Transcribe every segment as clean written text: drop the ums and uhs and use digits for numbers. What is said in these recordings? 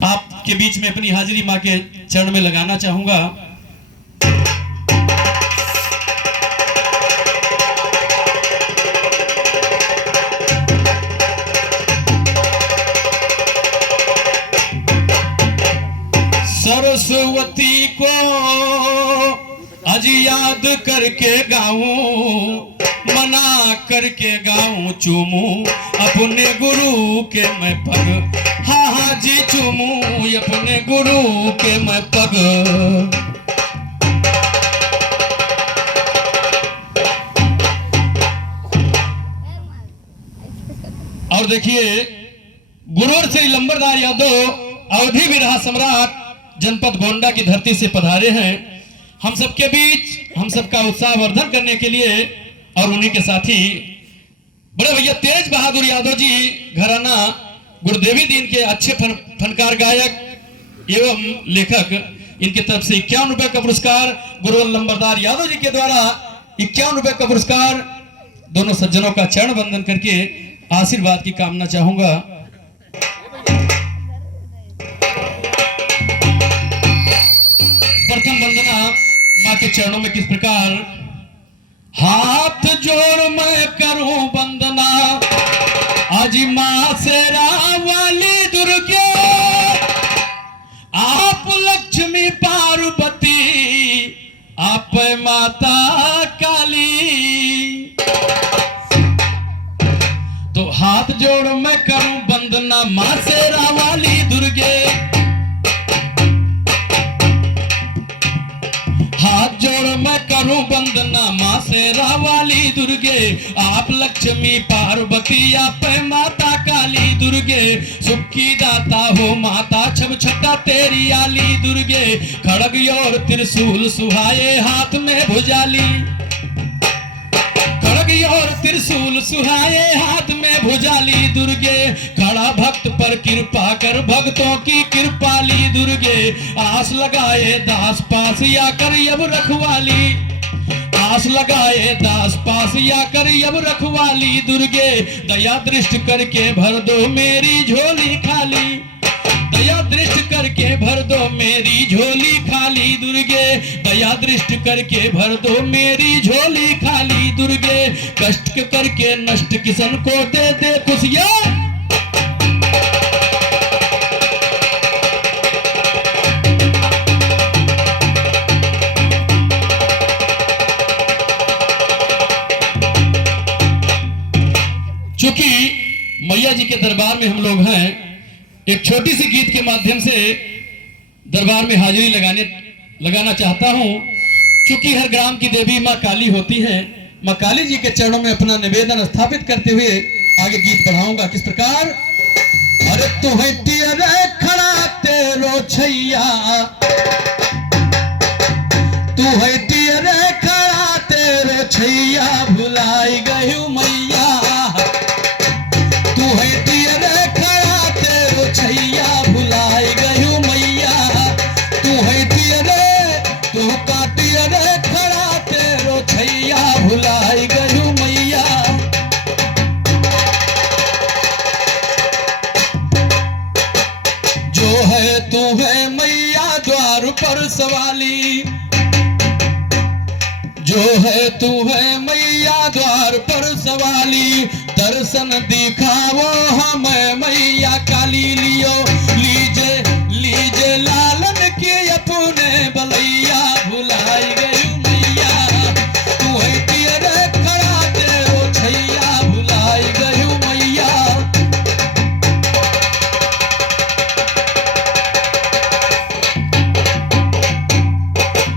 आपके बीच में अपनी हाजिरी माँ के चरण में लगाना चाहूंगा। सरस्वती को आज याद करके गाऊं, मना करके गाऊं, चूमूं अपने गुरु के मैं पग, हाँ हाँ जी चूमूं अपने गुरु के मैं पग। और देखिए, गुरुवर श्री लंबरदार यादव अवधि विरहा सम्राट जनपद गोंडा की धरती से पधारे हैं हम सबके बीच, हम सबका उत्साह वर्धन करने के लिए। और उन्हीं के साथी बड़े भैया तेज बहादुर यादव जी घराना गुरुदेवी दीन के अच्छे फनकार गायक एवं लेखक, इनकी तरफ से 51 रुपए का पुरस्कार, गुरुवर लंबरदार यादव जी के द्वारा 51 रुपए का पुरस्कार। दोनों सज्जनों का चरण वंदन करके आशीर्वाद की कामना चाहूंगा। प्रथम वंदना मां के चरणों में किस प्रकार, हाथ जोड़ मैं करूं वंदना आज मां शेरा वाली दुर्गे, आप लक्ष्मी पार्वती, आप माता काली। तो हाथ जोड़ मैं करूं वंदना मां शेरा वाली दुर्गे, हाथ जोड़ मैं करूं वंदना मां शेरा वाली दुर्गे, आप लक्ष्मी पार्वती, आप माता काली दुर्गे। सुख की दाता हो माता, छब छटा तेरी आली दुर्गे, खड़ग और त्रिशूल सुहाए हाथ में भुजाली, खड़ग और त्रिशूल सुहाए हाथ में भुजाली दुर्गे। खड़ा भक्त पर कृपा कर भक्तों की कृपाली दुर्गे, आस लगाए दास पास या कर अब रखवाली, आस लगाए दास पास या कर अब रखवाली दुर्गे। दया दृष्टि करके भर दो मेरी झोली खाली, दया दृष्टि करके भर दो मेरी झोली खाली दुर्गे, दया दृष्टि करके भर दो मेरी झोली खाली दुर्गे। कष्ट करके नष्ट किसन को दे दे खुशियां, चूंकि मैया जी के दरबार में हम लोग हैं, एक छोटी सी गीत के माध्यम से दरबार में हाजिरी लगाना चाहता हूं। क्योंकि हर ग्राम की देवी मां काली होती है, मां काली जी के चरणों में अपना निवेदन स्थापित करते हुए आगे गीत बढ़ाऊंगा। किस प्रकार, अरे तू है खड़ा तेरो छैया, तू है खड़ा तेरो छैया, भुलाई गई मैया, तू है खड़ा तेरो छैया, भुलाई गई मैया, तू है तू काटी रे खड़ा तेरो छैया, भुलाई गई मैया। जो है तू है मैया द्वार पर सवाली, जो है तू है मैया द्वार पर सवाली, दर्शन दिखावो हमें मैया काली, लियो लीजे लीजे लालन के अपने बलैया, भुलाई गई मैया, तू है तेरे खड़ा तेरो छैया, भुलाई गई मैया।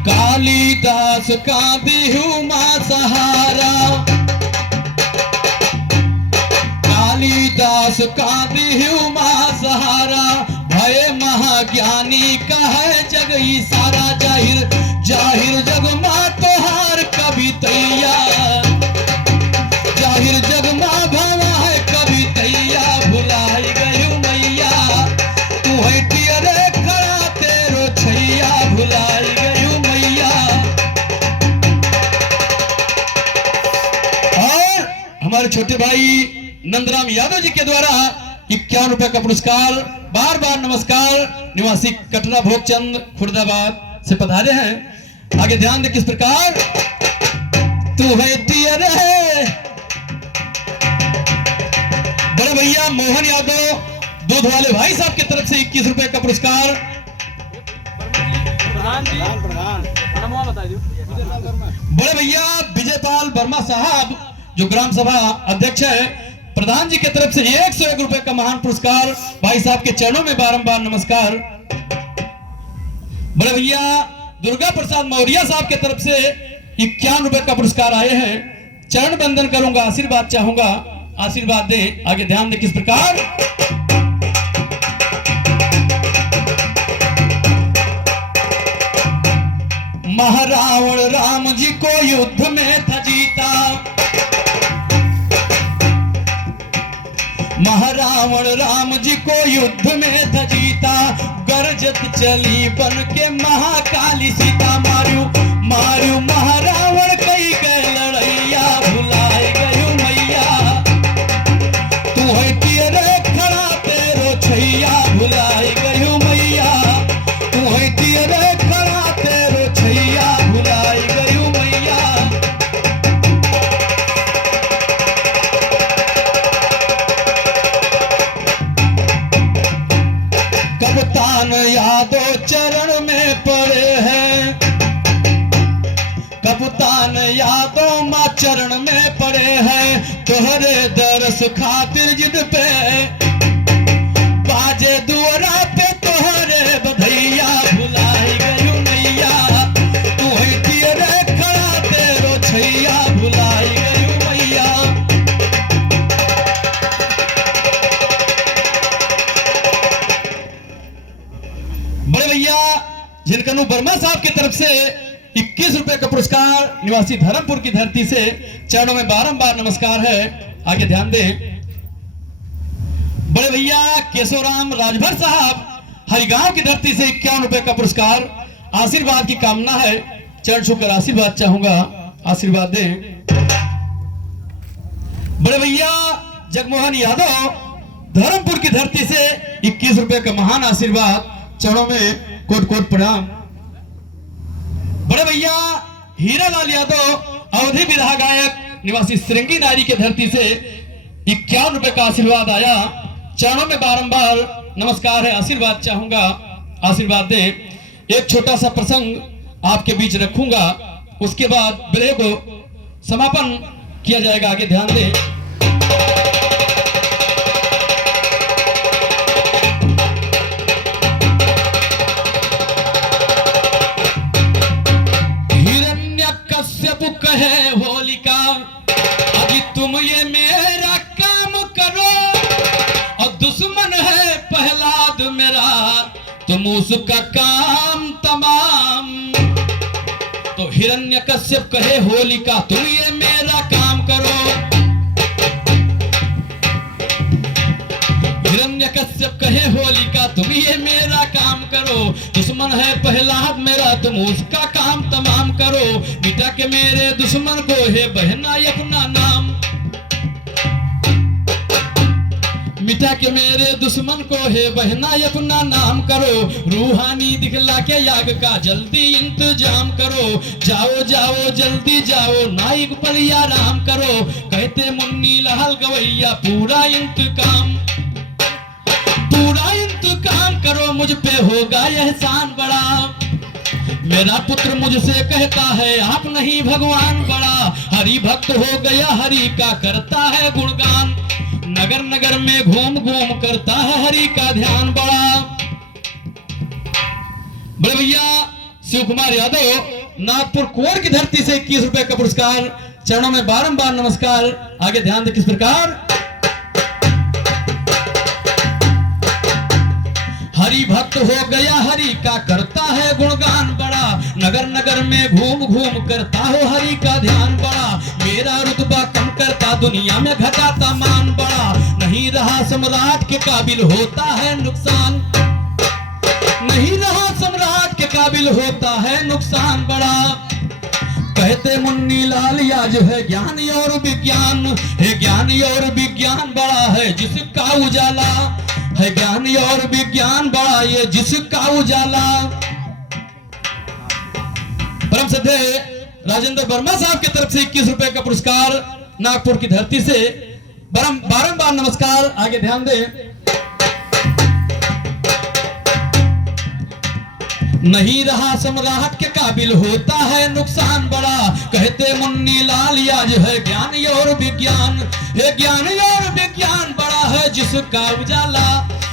कालीदास का दिहु मां सहारा, कालीदास का दिहु मां सहारा, भय महाज्ञानी का है जग ही सारा, जाहिर जाहिर जग मां तोहार कवितैया, जाहिर जग मां भवा है कवितैया, भुलाई गई मैया, तू है तेरे खड़ा तेरो छैया, भुलाई गई मैया। और हमारे छोटे भाई नंदराम यादव जी के द्वारा ₹51 का पुरस्कार। बार बार नमस्कार। निवासी कटरा भोगचंद खुर्दाबाद से पधारे हैं। आगे ध्यान दे किस प्रकार। तू है टियर है। बड़े भैया मोहन यादव दूध वाले भाई साहब की तरफ से ₹21 का पुरस्कार। बड़े भैया विजयपाल वर्मा साहब जो ग्राम सभा अध्यक्ष है, प्रधान जी की तरफ से ₹101 का महान पुरस्कार। भाई साहब के चरणों में बारंबार नमस्कार। बड़े भैया दुर्गा प्रसाद मौर्य साहब की तरफ से ₹51 का पुरस्कार आए हैं। चरण बंदन करूंगा, आशीर्वाद चाहूंगा, आशीर्वाद दे। आगे ध्यान दे किस प्रकार। महारावण राम जी को युद्ध में था जीता। महारावण राम जी को युद्ध में था जीता। गरजत चली बन के महाकाली सीता। मारू मारू महारावण कई गए लड़ैया। भुलाए गयो मैया तू है तियरे खड़ा तेरो छैया। भुलाए गयो मैया तू है तियरे खड़ा तेरो छैया। भुलाए गयो मैया। कप्तान यादव चरण में पड़े हैं। कप्तान यादव मां चरण में पड़े हैं। तोहरे दरस खातिर जिद पे बाजे दुआरा पे तोहरे बधैया। भुलाई गयो मैया तू है तियरे खड़ा तेरो छैया। भुलाई गयो मैया। बड़े भैया जिनकनु वर्मा साहब की तरफ से ₹21 का पुरस्कार। निवासी धर्मपुर की धरती से चरणों में बारंबार नमस्कार है। आगे ध्यान दे। बड़े भैया केशवराम राजभर साहब हरिगांव की धरती से ₹51 का पुरस्कार। आशीर्वाद की कामना है। चरण छूकर आशीर्वाद चाहूंगा, आशीर्वाद दे। बड़े भैया जगमोहन यादव धर्मपुर की धरती से ₹21 का महान आशीर्वाद। चरणों में कोट कोट प्रणाम। बड़े भैया हीरालाल यादव अवधि विधा गायक निवासी श्रृंगी नारी की धरती से ₹51 का आशीर्वाद आया। चरणों में बारंबार नमस्कार है, आशीर्वाद चाहूंगा, आशीर्वाद दे। एक छोटा सा प्रसंग आपके बीच रखूंगा, उसके बाद विलय को समापन किया जाएगा। आगे ध्यान दे। कहे होलिका अभी तुम ये मेरा काम करो और दुश्मन है प्रहलाद मेरा तुम उसका काम तमाम। तो हिरण्यकश्यप कहे होलिका तुम ये मेरा काम करो। हिरण्यकश्यप कहे होलिका तुम ये मेरा काम करो। दुश्मन है प्रहलाद मेरा तुम उसका काम तमाम करो। मिटा के मेरे दुश्मन को है बहना अपना नाम। मिटा के मेरे दुश्मन को है बहना अपना नाम करो। रूहानी दिखला के याग का जल्दी इंतजाम करो। जाओ जाओ जल्दी जाओ नाइक पर या राम करो। कहते मुन्नी लाल गवैया पूरा इंतकाम करो। मुझ पे होगा एहसान बड़ा। मेरा पुत्र मुझसे कहता है आप नहीं भगवान बड़ा। हरि भक्त हो गया हरि का करता है गुणगान। नगर नगर में घूम घूम करता है हरि का ध्यान बड़ा। बड़े भैया शिव कुमार यादव नागपुर कोर की धरती से ₹21 का पुरस्कार। चरणों में बारंबार नमस्कार। आगे ध्यान दे किस प्रकार। हरि भक्त हो गया हरि का करता है गुणगान बड़ा। नगर नगर में घूम घूम करता हो हरि का ध्यान बड़ा। मेरा रुतबा कम करता दुनिया में घटाता मान बड़ा। नहीं रहा सम्राट के काबिल होता है नुकसान। नहीं रहा सम्राट के काबिल होता है नुकसान बड़ा। कहते मुन्नी लाल या जो है ज्ञान और विज्ञान है, ज्ञान और विज्ञान बड़ा है जिसका उजाला है, ज्ञान और विज्ञान बड़ा ये जिसका उजाला। परम श्रद्धे राजेंद्र वर्मा साहब की तरफ से 21 रुपए का पुरस्कार नागपुर की धरती से बारंबार नमस्कार। आगे ध्यान दें। नहीं रहा सम्राट के काबिल होता है नुकसान बड़ा, कहते मुन्नी लाल या जो है ज्ञान और विज्ञान है, ज्ञान और विज्ञान बड़ा है जिसका उजाला।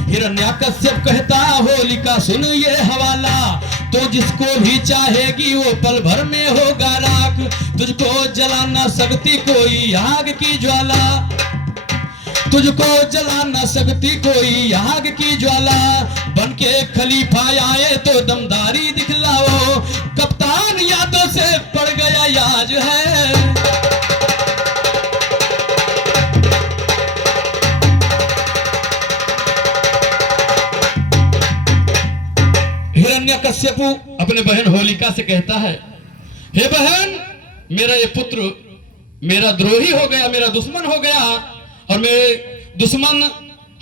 हिरण्यकश्यप कहता होलिका सुन ये हवाला, तो जिसको भी चाहेगी वो पल भर में होगा राख, तुझको जला न सकती कोई आग की ज्वाला, तुझको जला न सकती कोई आग की ज्वाला। बनके खलीफा आए तो दमदारी दिखलाओ, कप्तान यादों से पड़ गया याज है। हिरण्यकश्यपु अपने बहन होलिका से कहता है, हे बहन, मेरा ये पुत्र मेरा द्रोही हो गया, मेरा दुश्मन हो गया, और मेरे दुश्मन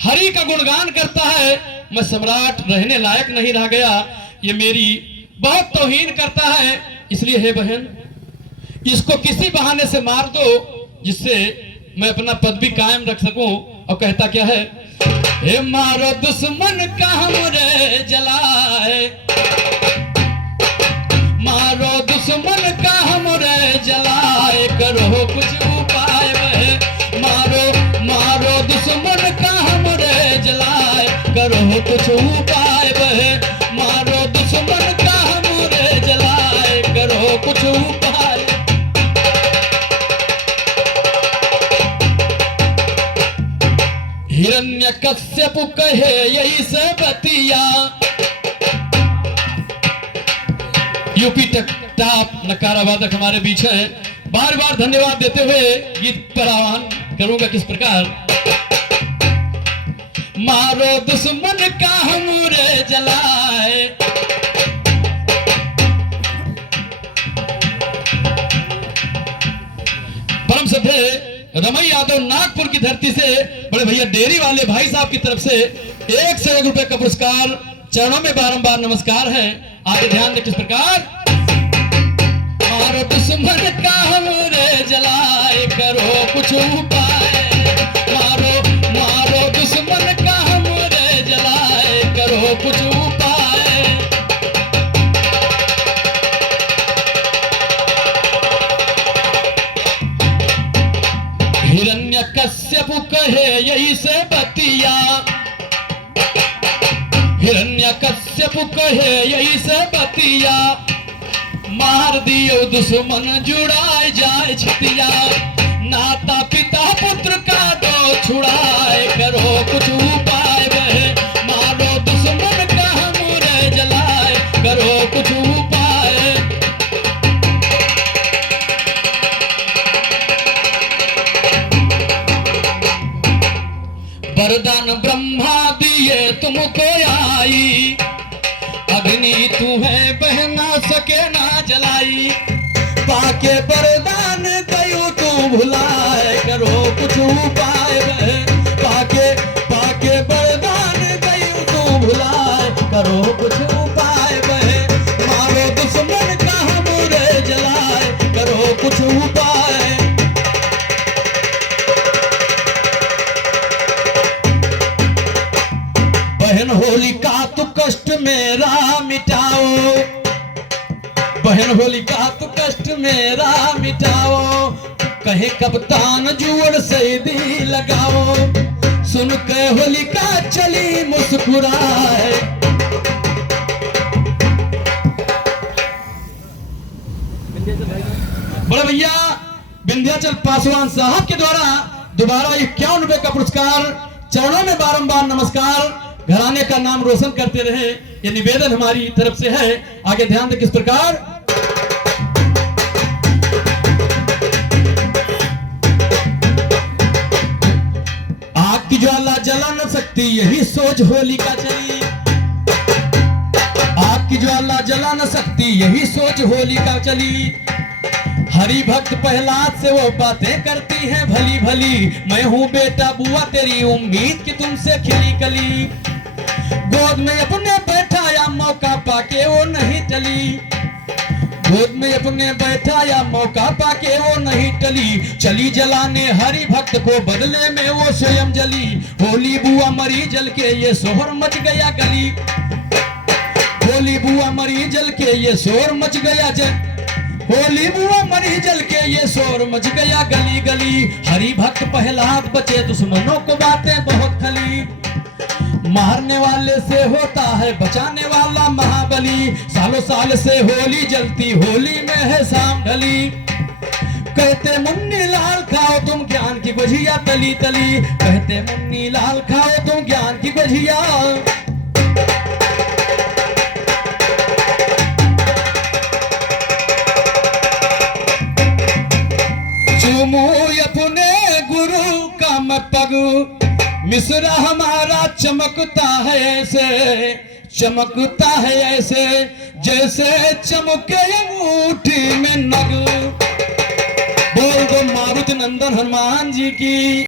हरि का गुणगान करता है, मैं सम्राट रहने लायक नहीं रह गया, ये मेरी बहुत तौहीन करता है, इसलिए हे बहन इसको किसी बहाने से मार दो जिससे मैं अपना पद भी कायम रख सकूं। और कहता क्या है, हे मारो दुश्मन का हमरे जलाए, मारो दुश्मन का हमरे जलाए, करो कुछ उपाय वह, मारो मारो दुश्मन का हमरे जलाए, करो कुछ उपाय वह, मारो दुश्मन का हमरे जलाए, करो कुछ उपाय। हिरण्यकश्यप कहे यही से बतिया, यूपी तक टॉप नकारा वादक हमारे बीच है, बार बार धन्यवाद देते हुए गीत पर आह्वान करूंगा किस प्रकार। मारो दुश्मन का हमरे जलाए, परम सभ्य रमई यादव नागपुर की धरती से बड़े भैया डेयरी वाले भाई साहब की तरफ से 101 रुपए का पुरस्कार, चरणों में बारंबार नमस्कार है। आगे ध्यान दें किस प्रकार। मारो दुश्मन का हमरे जलाए, करो कुछ उपाय, मारो मारो दुश्मन का हमरे जलाए, करो कुछ उपाय। हिरण्यकश्यप कहे यही से बतिया, हिरण्यकश्यप कहे यही से बतिया, मार दियो दुश्मन जुड़ाए जाए छतिया, नाता पिता पुत्र का दो छुड़ाए, करो कुछ उपाय वह, मारो दुश्मन का हमरे जलाए, करो कुछ उपाय। वरदान ब्रह्मा दिए तुमको आई, अग्नि तुम्हें बह ना सके ना जलाई, पाके वरदान गयो तू भुलाए, करो कुछ उपाय वह, पाके पाके वरदान गयो तू भुलाए, करो कुछ उपाय वह, मारो दुश्मन का हमरे जलाए, करो कुछ उपाय। बहन होलिका तू कष्ट मेरा मिटाओ, बहन होलिका तू कष्ट मेरा मिटाओ, कहे कप्तान जुड़ सैदी लगाओ, सुन के होलिका चली मुस्कुराए। बड़े भैया विंध्याचल पासवान साहब के द्वारा दोबारा 51 रुपए का पुरस्कार, चरणों में बारंबार नमस्कार। घराने का नाम रोशन करते रहे, ये निवेदन हमारी तरफ से है। आगे ध्यान दें किस प्रकार। आग की ज्वाला जला न सकती यही सोच होलिका चली, आग की ज्वाला जला न सकती यही सोच होलिका चली, हरि भक्त प्रहलाद से वो बातें करती है भली भली, मैं हूँ बेटा बुआ तेरी उम्मीद कि तुमसे खिली कली। गोद में अपने बैठाया मौका पाके वो नहीं टली, गोद में अपने बैठाया मौका पाके वो नहीं टली। चली जलाने हरि भक्त को बदले में वो स्वयं जली। होली बुआ मरी जल के ये शोहर मच गया गली, होली बुआ मरी जल के ये शोर मच गया होली बुआ मरी जल के ये शोर मच गया गली गली। हरि भक्त प्रहलाद बचे दुश्मनों को बातें बहुत खली। मारने वाले से होता है बचाने वाला महाबली। सालों साल से होली जलती, होली में है शाम ढली। कहते मुन्नी लाल खाओ तुम ज्ञान की गुझिया तली तली, कहते मुन्नी लाल खाओ तुम ज्ञान की गुझिया। चूमू अपने गुरु का मैं पग, मिश्रा हमारा चमकता है ऐसे, चमकता है ऐसे जैसे चमके अंगूठी में नग। बोल दो मारुति नंदन हनुमान जी की।